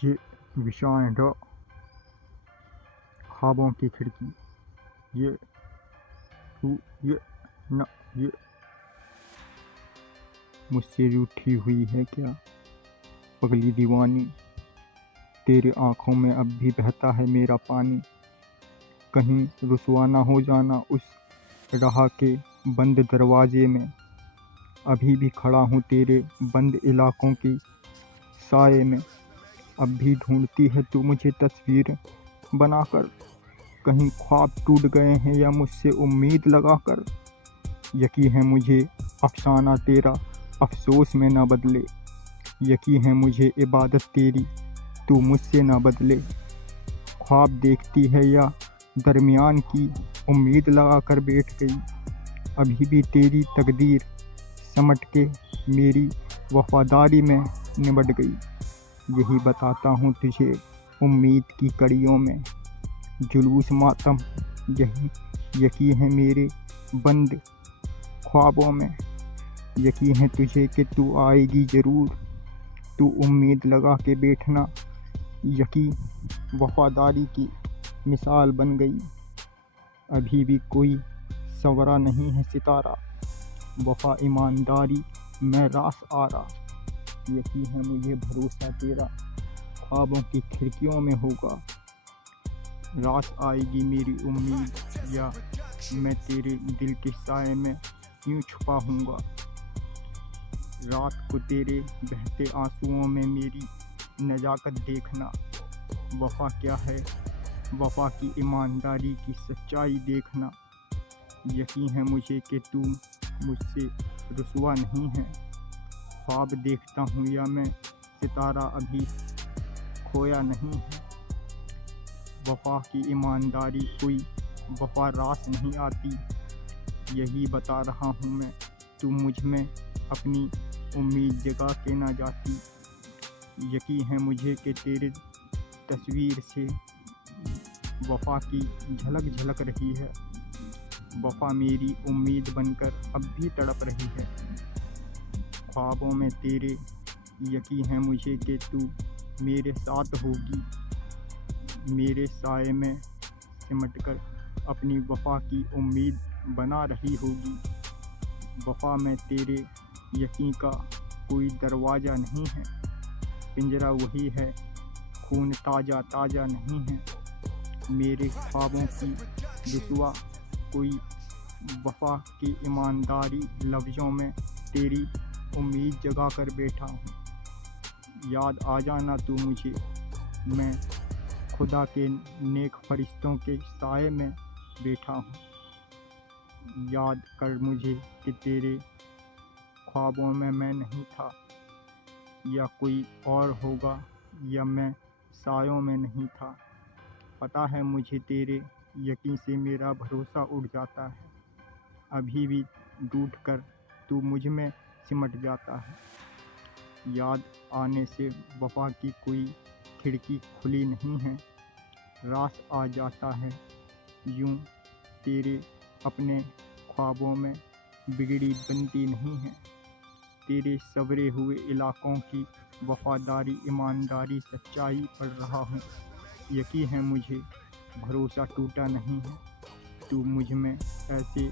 ये विशाल ख्वाबों की खिड़की, ये तू ये न ये मुझसे रूठी हुई है क्या पगली दीवानी। तेरे आँखों में अब भी बहता है मेरा पानी। कहीं रुसवा ना हो जाना उस राह के बंद दरवाजे में। अभी भी खड़ा हूँ तेरे बंद इलाकों की साए में। अब भी ढूंढती है तू मुझे तस्वीर बनाकर। कहीं ख्वाब टूट गए हैं या मुझसे उम्मीद लगाकर। यकीन है मुझे अफसाना तेरा अफसोस में ना बदले। यकीन है मुझे इबादत तेरी तू मुझसे ना बदले। ख्वाब देखती है या दरमियान की उम्मीद लगा कर बैठ गई। अभी भी तेरी तकदीर समट के मेरी वफादारी में निबट गई। यही बताता हूँ तुझे उम्मीद की कड़ियों में जुलूस मातम यही यकीन है मेरे बंद ख्वाबों में। यकीन है तुझे कि तू आएगी ज़रूर। तू उम्मीद लगा के बैठना यकीन वफादारी की मिसाल बन गई। अभी भी कोई संवरा नहीं है सितारा। वफा ईमानदारी मैं रास आ रहा। यकीन है मुझे भरोसा तेरा ख्वाबों की खिड़कियों में होगा। रास आएगी मेरी उम्मीद या मैं तेरे दिल के साए में यूं छुपा हूँगा। रात को तेरे बहते आंसुओं में मेरी नजाकत देखना। वफा क्या है वफा की ईमानदारी की सच्चाई देखना। यकीन है मुझे कि तू मुझसे रुसवा नहीं है। ख्वाब देखता हूँ या मैं सितारा अभी खोया नहीं है। वफा की ईमानदारी कोई वफा रास नहीं आती। यही बता रहा हूँ मैं तू मुझ में अपनी उम्मीद जगा के ना जाती। यकीन है मुझे कि तेरे तस्वीर से वफा की झलक झलक रही है। वफा मेरी उम्मीद बनकर अब भी तड़प रही है। ख्वाबों में तेरे यकीन है मुझे कि तू मेरे साथ होगी। मेरे साए में सिमटकर अपनी वफा की उम्मीद बना रही होगी। वफा में तेरे यकीन का कोई दरवाज़ा नहीं है। पिंजरा वही है खून ताज़ा ताज़ा नहीं है। मेरे ख्वाबों की रुसवा कोई वफा की ईमानदारी लफ्ज़ों में तेरी उम्मीद जगा कर बैठा हूँ। याद आ जाना तू मुझे मैं खुदा के नेक फरिश्तों के साए में बैठा हूँ। याद कर मुझे कि तेरे ख्वाबों में मैं नहीं था या कोई और होगा या मैं सायों में नहीं था। पता है मुझे तेरे यकीन से मेरा भरोसा उड़ जाता है। अभी भी टूट कर तू मुझ में सिमट जाता है। याद आने से वफा की कोई खिड़की खुली नहीं है। रास आ जाता है यूं तेरे अपने ख्वाबों में बिगड़ी बनती नहीं है। तेरे सवरे हुए इलाकों की वफादारी ईमानदारी सच्चाई पढ़ रहा हूँ। यकीन है मुझे भरोसा टूटा नहीं है। तू मुझ में ऐसे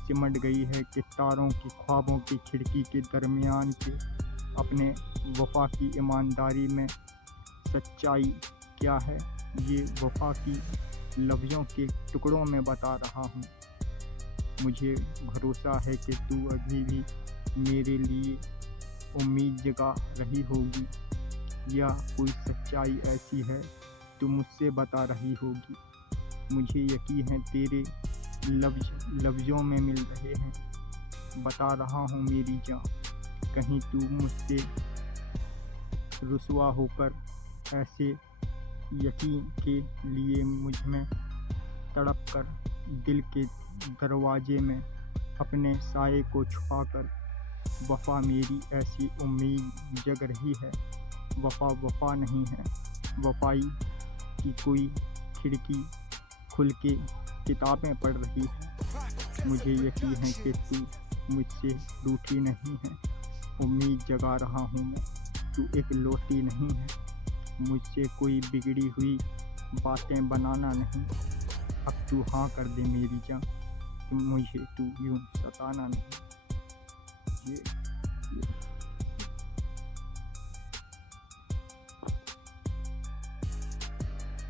सिमट गई है कि तारों की ख्वाबों की खिड़की के दरमियान के अपने वफा की ईमानदारी में सच्चाई क्या है ये वफा की लफ्ज़ों के टुकड़ों में बता रहा हूँ। मुझे भरोसा है कि तू अभी भी मेरे लिए उम्मीद जगा रही होगी या कोई सच्चाई ऐसी है तो मुझसे बता रही होगी। मुझे यकीन है तेरे लफ्ज़ों में मिल रहे हैं। बता रहा हूँ मेरी जान कहीं तू मुझसे रुसवा होकर ऐसे यकीन के लिए मुझ में तड़प कर दिल के दरवाजे में अपने साए को छुपाकर वफा मेरी ऐसी उम्मीद जग रही है। वफा वफा नहीं है। वफाई की कोई खिड़की खुल के किताबें पढ़ रही है। मुझे यकीन है कि तू मुझसे रूठी नहीं है। उम्मीद जगा रहा हूँ मैं तू एक लौटी नहीं है। مجھ سے کوئی بگڑی ہوئی باتیں بنانا نہیں، اب تو ہاں کر دے میری جان، مجھے تو یوں ستانا نہیں۔ یہ